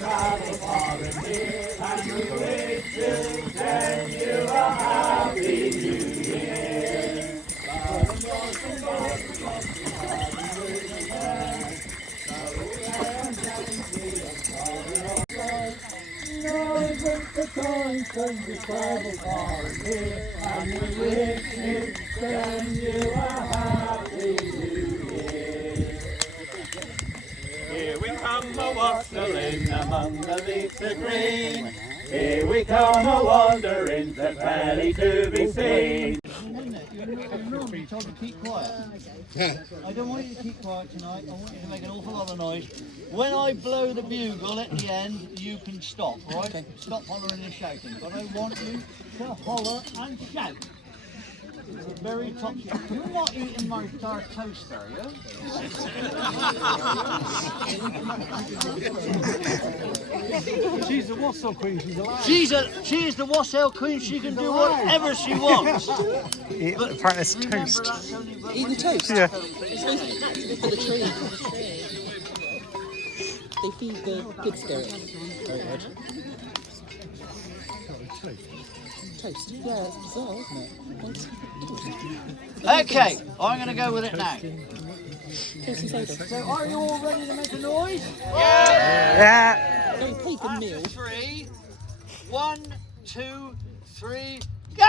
travel far and near, and we wish to send you a happy new year. The time comes to travel far and near, and we wish to send you a happy new year. Here we come a-wassailing among the leaves of green. Here we come a-wandering, the valley to be seen. You told me to keep quiet. I don't want you to keep quiet tonight. I want you to make an awful lot of noise. When I blow the bugle at the end, you can stop, right? Okay. Stop hollering and shouting. But I want you to holler and shout. It's a very top. You're not eating my dark toast, are you? She's the Wassail queen. She is the Wassail queen. She can do whatever she wants. Apart it's toast. Eating toast? Yeah. It's for the tree. They feed the good spirits. Very good. Toast. Yeah, it's bizarre, isn't it? Okay, I'm going to go with it now. Toast and soda. So, are you all ready to make a noise? Yeah. Don't pay the meal. After 3, 1, 2, 3, go!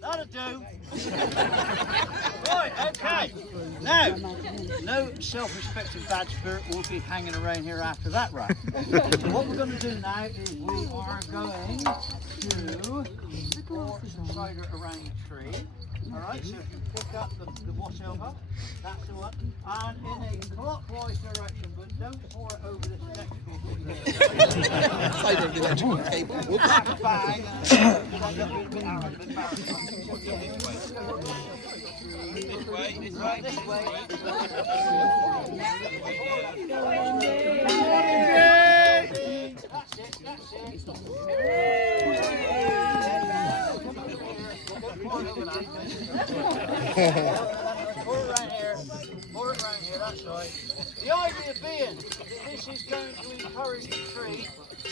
That'll do. Right, okay. Now, no self-respecting bad spirit will be hanging around here after that run. So what we're going to do now is we are going to pour some cider around the tree. Alright, so if you pick up the Wassail cup, that's the one. And in a clockwise direction, but don't pour it over this electrical thing. Side of the electrical cable. Whoops. Bang! This way. Pour it around here, that's right. The idea being, this is going to encourage the tree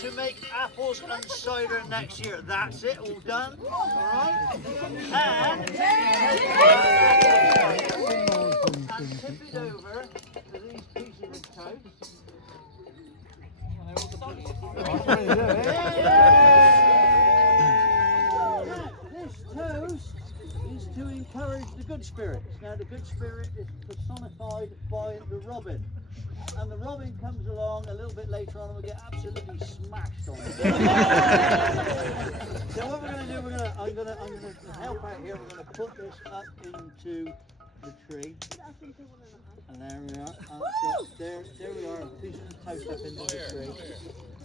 to make apples and cider next year. That's it, all done. Alright? And tip it over to these pieces of toast. This toast is to encourage the good spirits. Now the good spirit is personified by the robin. And the robin comes along a little bit later on and we get absolutely smashed on it. So what we're going to do, I'm going to help out here. We're going to put this up into the tree. And there we are. There we are. Pieces of toast up into the tree.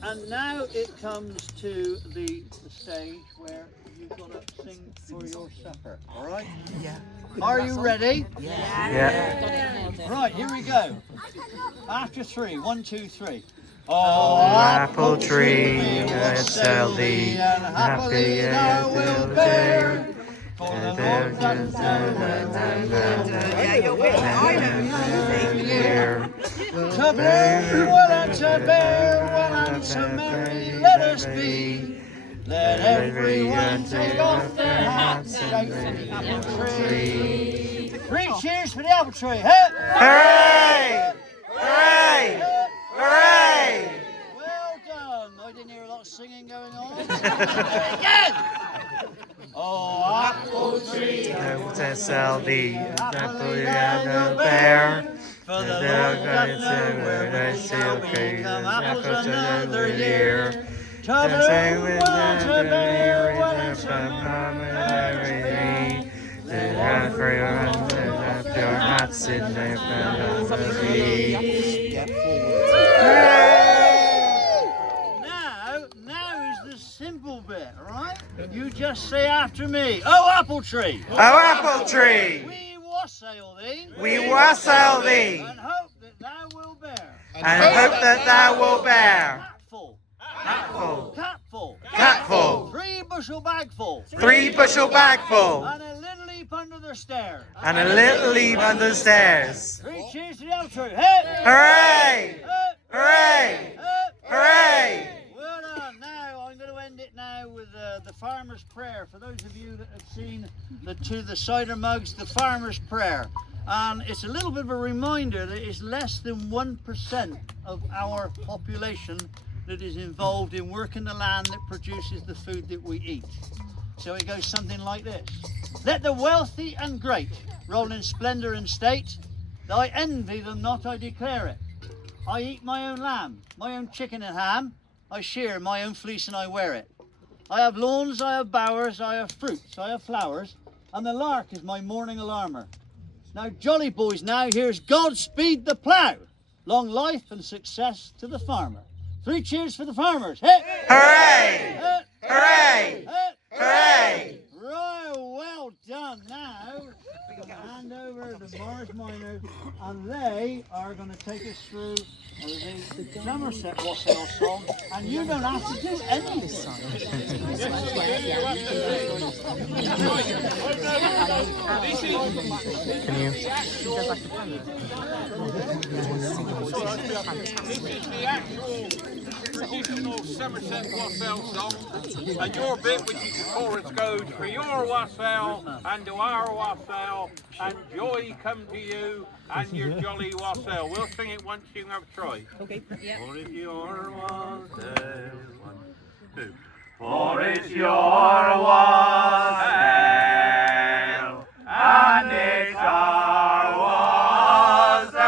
And now it comes to the stage where you've got to sing for your supper. All right? Yeah. Are you ready? Yeah. Right, here we go. After 3, 1, 2, 3. Oh, apple tree, Wassail thee, happy thou wilt bear. For the Lord doth to bear well and to bear well and so merry let us be. Let everyone take off their hats and shout for the apple tree. 3 cheers for the apple tree. Hooray! Hooray! Hooray! Well done. I didn't hear a lot of singing going on. Again! Oh, apple tree, Wassail thee, happy thou wilt bear. for the Lord doth know where they shall become apples another year. To bloom well to bear well and to merry Your hearts in their melody. Get forward. You just say after me. Oh, apple tree! Oh, apple tree! We wassail thee! We wassail thee! And hope that thou wilt bear. And hope that thou wilt bear. Capful! Capful! Capful! Capful! 3 bushel bagful! 3 bushel bagful! And a little heap under the stair. And a little leave under the stairs. 3 cheers to the apple tree! Hey! Hooray! Hey! Hooray! Hey! Hooray! Well done. Now I'm going to end it now with the farmer's prayer. For those of you that have seen the cider mugs, the farmer's prayer. And it's a little bit of a reminder that it's less than 1% of our population that is involved in working the land that produces the food that we eat. So it goes something like this. Let the wealthy and great roll in splendour and state. I envy them not, I declare it. I eat my own lamb, my own chicken and ham. I shear my own fleece and I wear it. I have lawns, I have bowers, I have fruits, I have flowers, and the lark is my morning alarmer. Now, jolly boys, now here's Godspeed the plough. Long life and success to the farmer. 3 cheers for the farmers. Hey! Hooray! Hey! Hooray! Hey! Hooray! Right, well done. Now, we're going to hand over to Morris Minor, and they are going to take us through the Somerset Wassail song, and you don't have to do anything. Can you? This is the actual traditional Somerset Wassail song, and your bit, which is the chorus, goes for your wassail and to our wassail, and joy come to you and your jolly wassail. We'll sing it once, you can have a try. Okay. Yeah. For it's your wassail, 1, 2. For it's your wassail, and it's our wassail,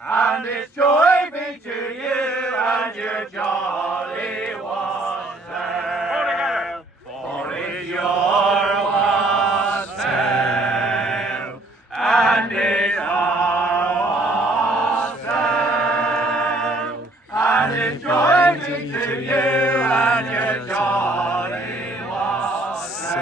and it's joy be to you and your jolly wassail. For it's your wassail, and it's our wassail, and it's joy be to you and your jolly wassail.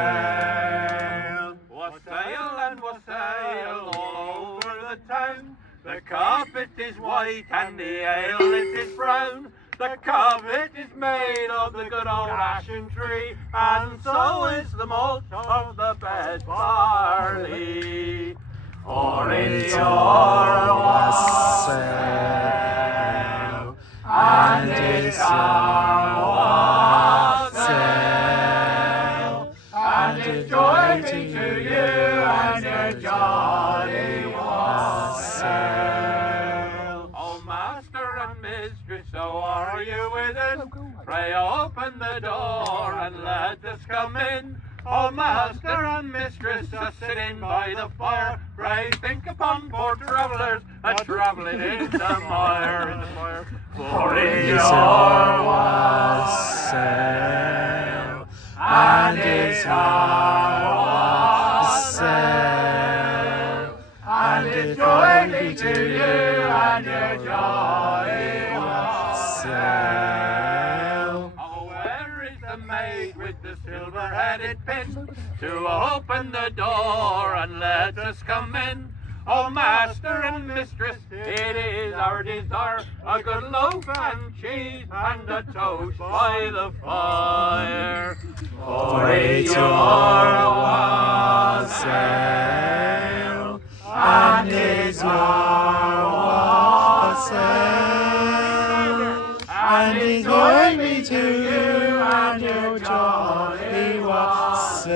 Wassail and wassail all over the town. The carpet is white and the ale is brown. The carpet is made of the good old ashen tree, and so is the malt of the bed barley. For it's your wassail, and it's our wassail, and it's joy be to you and your jolly wassail. Oh, master and mistress, so are you within? Pray open the door and let us come in. Oh, master and mistress, are sitting by the fire. Pray think upon poor travellers a-travelling in the mire. For it's your wassail, and it's our wassail, and it's joy be to you and your jolly wassail. Oh, where is the maid with the silver-headed pin to open the door and let us come in? Oh, master and mistress, it is our desire, a good loaf and cheese and a toast by the fire. For it's your wassail, and it's our wassail, and it's joy be to you and your jolly wassail.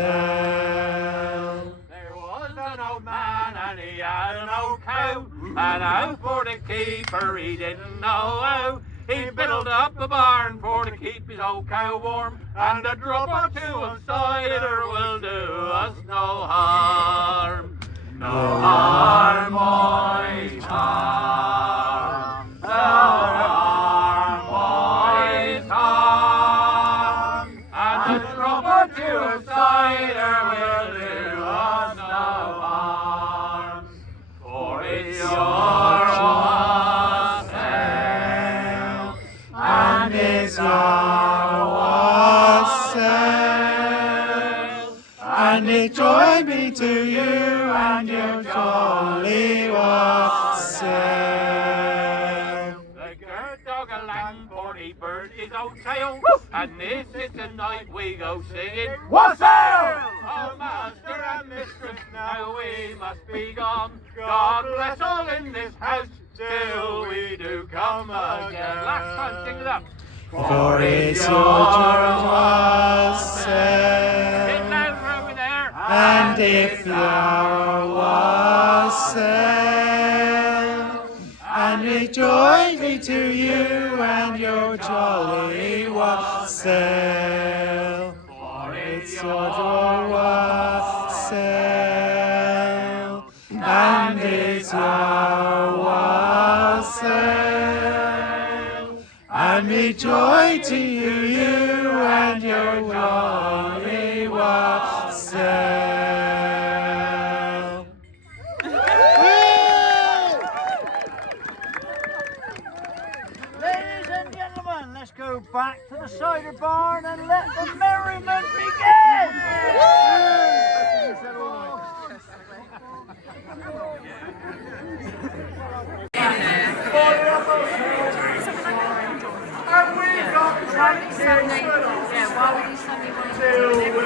There was an old man and he had an old cow, and out for the keeper he didn't know how. He built up a barn for to keep his old cow warm, and a drop or two of cider will do us no harm. No harm, boys, harm. No harm, boys, harm. And a drop or two of cider will do us no harm. For it's your wassail, and it's our wassail, he burnt his own tail. And this is the night we go singing Wassail! Oh, master and mistress, now we must be gone. God bless all in this house till we do come again. Last time, sing it up. For it's your wassail, Get louder over there. and if thou wassail, and rejoice me to you and your jolly wassail. For it's your wassail, and it's your wassail, and rejoice to you and your jolly wassail. Ladies and gentlemen, let's go back to the cider barn and let the merriment begin! And we got chanting till we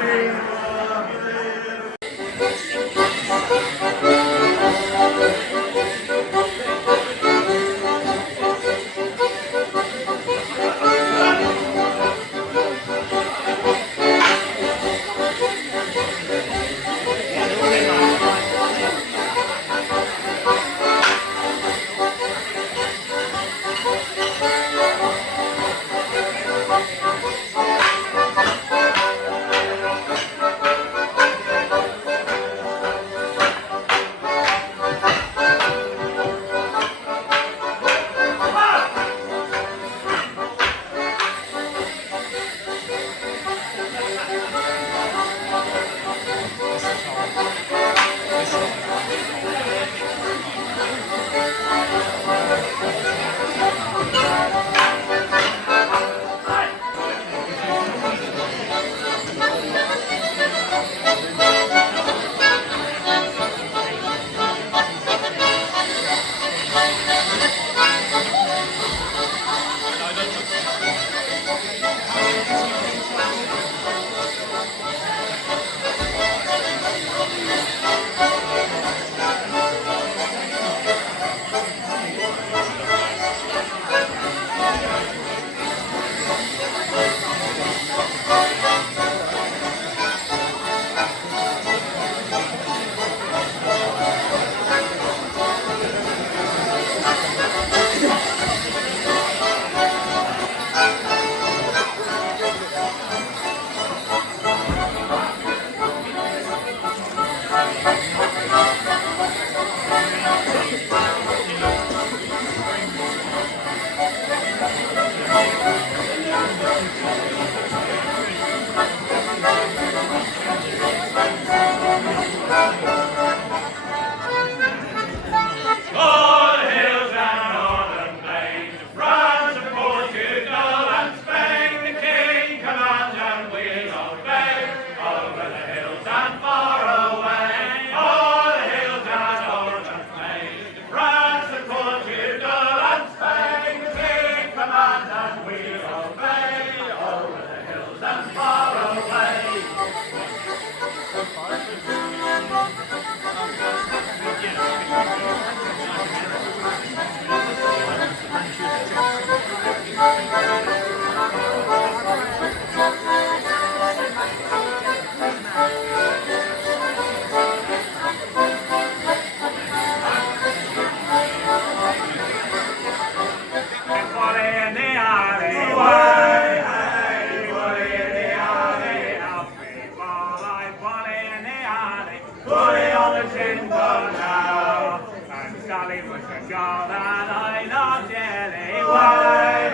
Sally was a girl that I loved dearly. Why,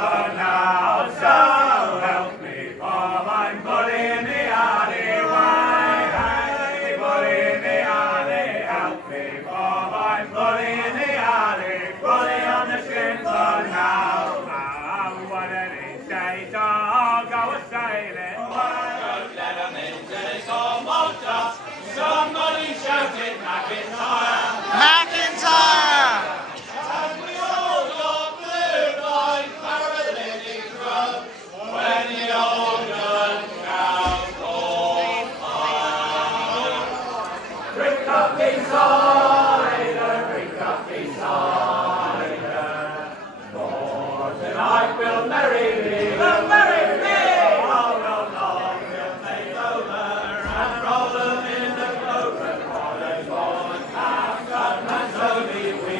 but now so help me, for I'm bully in the alleyway. Hey, bully in the alley, help me, for I'm bully in the alley, bully on the shins, but now, one of these days I'll go a-sailing. Don't let 'em in till it's almost us. Somebody shouted McIntyre! McIntyre! And we all got blue like paralytic drugs when the old gun shouts all fire. Drink up me cider, drink up me cider, for tonight we'll merry be, we'll merry be. All along we'll make over and roll them in the clover, for there's one half gun and so be we.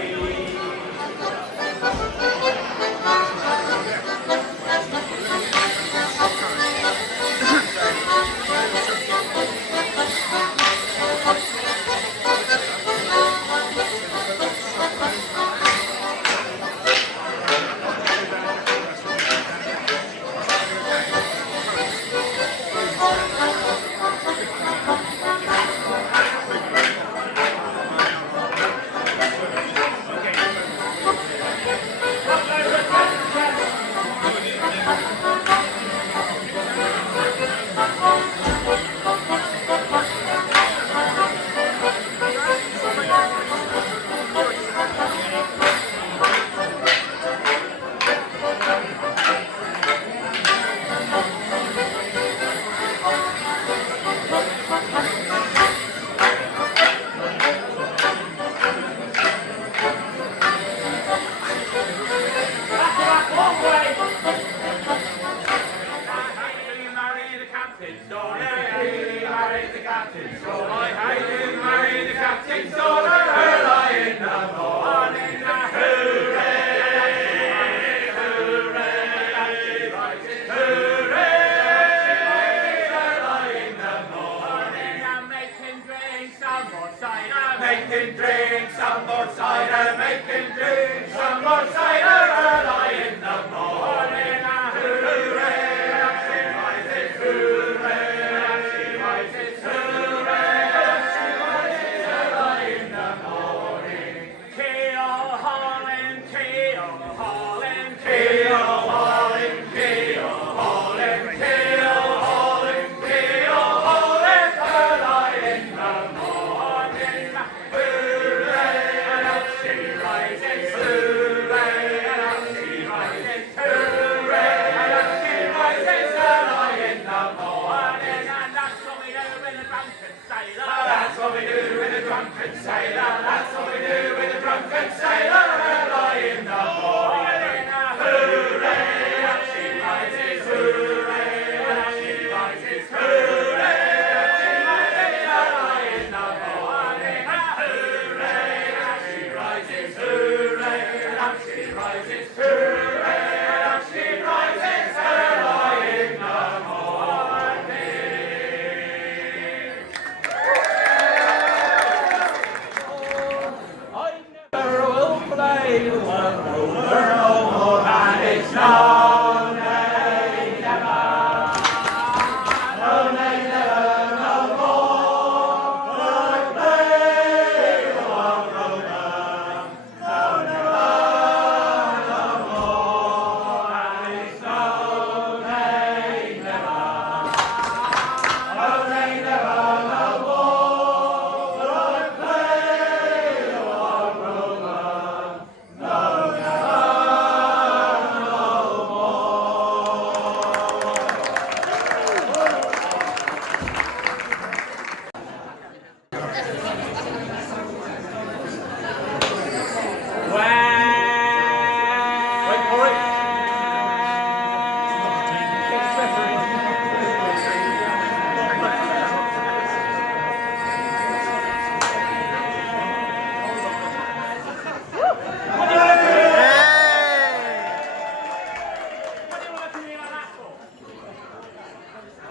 Make him drink some more cider, make him drink some more cider early in the morning. Hooray, she rises, hooray, she rises, hooray, she rises early in the morning. Keel-hauling, keel-hauling, keel-hauling, keel-hauling, keel-hauling, keel-hauling early in the morning. Hooray, and up she rises, hooray, and up she rises, hooray, and up she rises early in the morning. And that's what we do with a drunken sailor. That's what we do with a drunken sailor. That's what we do with a drunken sailor early in the morning. Hooray, and up she rises, hooray, and up she rises, hooray, and up she rises early in the morning. Hooray, and up she rises, hooray, and up she rises, hooray, and up she rises early in the morning. I never will play the one rover no more, and it's no, nay, never. No, nay, never, no more. Will I play the one rover? No, never, no more, and it's no, nay, never. No, nay, never, no more. Will I play the one rover? No, never, no more. Wait for it.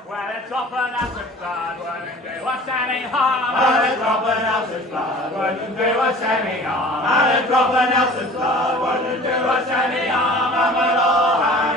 Well, it's drop an ounce's blood wouldn't do us any harm. Well, it's drop an ounce's blood wouldn't do us any harm. And it's drop an ounce's blood wouldn't do us any harm. And we'll all have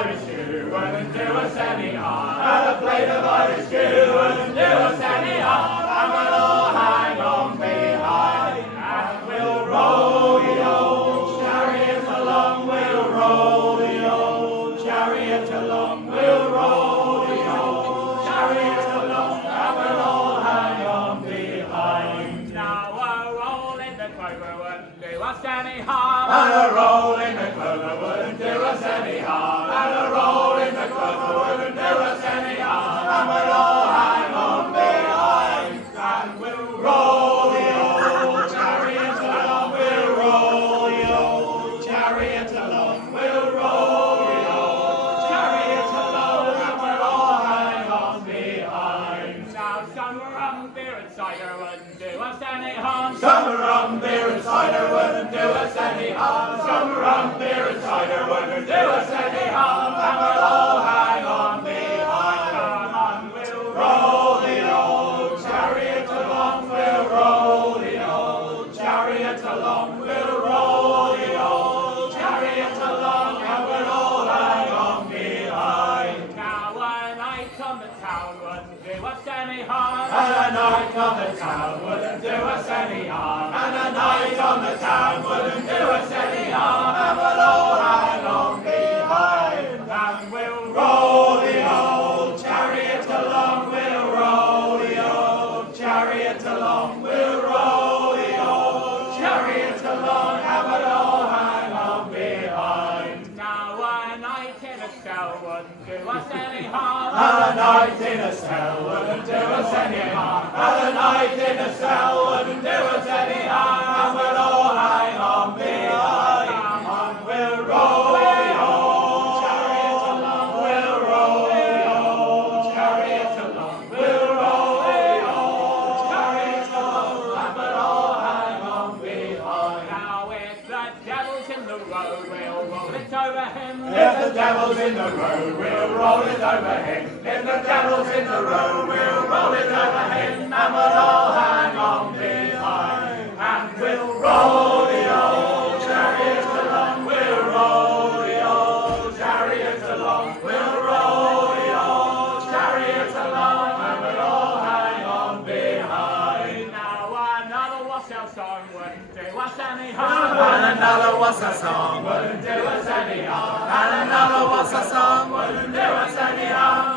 Irish stew wouldn't do us any harm. And a plate of Irish stew wouldn't do us any harm. And we'll all hang on behind, and we'll roll the old chariot along. We'll roll the old chariot along. We'll roll the old chariot along, and we'll all hang on behind. Now a roll in the clover wouldn't do us any harm. And a roll in the clover wouldn't do us any harm. And a roll in the clover wouldn't do us any harm. And we'll all hang on behind, and we'll roll the old chariot along. We'll roll the old chariot along. We'll roll the old chariot along, and we'll all hang on behind. Now some rum, beer and cider wouldn't do us any harm. Some rum, beer and cider wouldn't do us any harm. Some rum, beer and cider wouldn't do us any harm. And we'll all hang on behind. Come on, we'll roll the old chariot along. We'll roll the old chariot along. We'll roll the old chariot along, and we'll all hang on behind. Now a night on the town wouldn't do us any harm. And a night on the town wouldn't do us any harm. And a night on the town wouldn't do us any harm. And we'll all hang on behind, and we'll roll the old chariot along. We'll roll the old chariot along. We'll roll the old chariot along, and we'll all hang on behind. Now a night in a cell wouldn't do us any harm. And a night in a cell wouldn't do us any harm. And a night in a cell wouldn't do us any harm. And we'll all hang on behind. Come on, we'll roll the old chariot along. We'll roll the old chariot along. We'll roll the old chariot along, and we'll all hang on behind. Now if the devil's in the road, we'll roll it over him. If the devil's in the road, we'll roll it over him. If the devil's in the road, we'll roll it over him, and we'll all hang on behind, and we'll roll the old chariot along. We'll roll the old chariot along. We'll roll the old chariot along, and we'll all hang on behind. Now another Wassail song wouldn't do us any harm. And another Wassail song wouldn't do us any harm. And another Wassail song wouldn't do us any harm.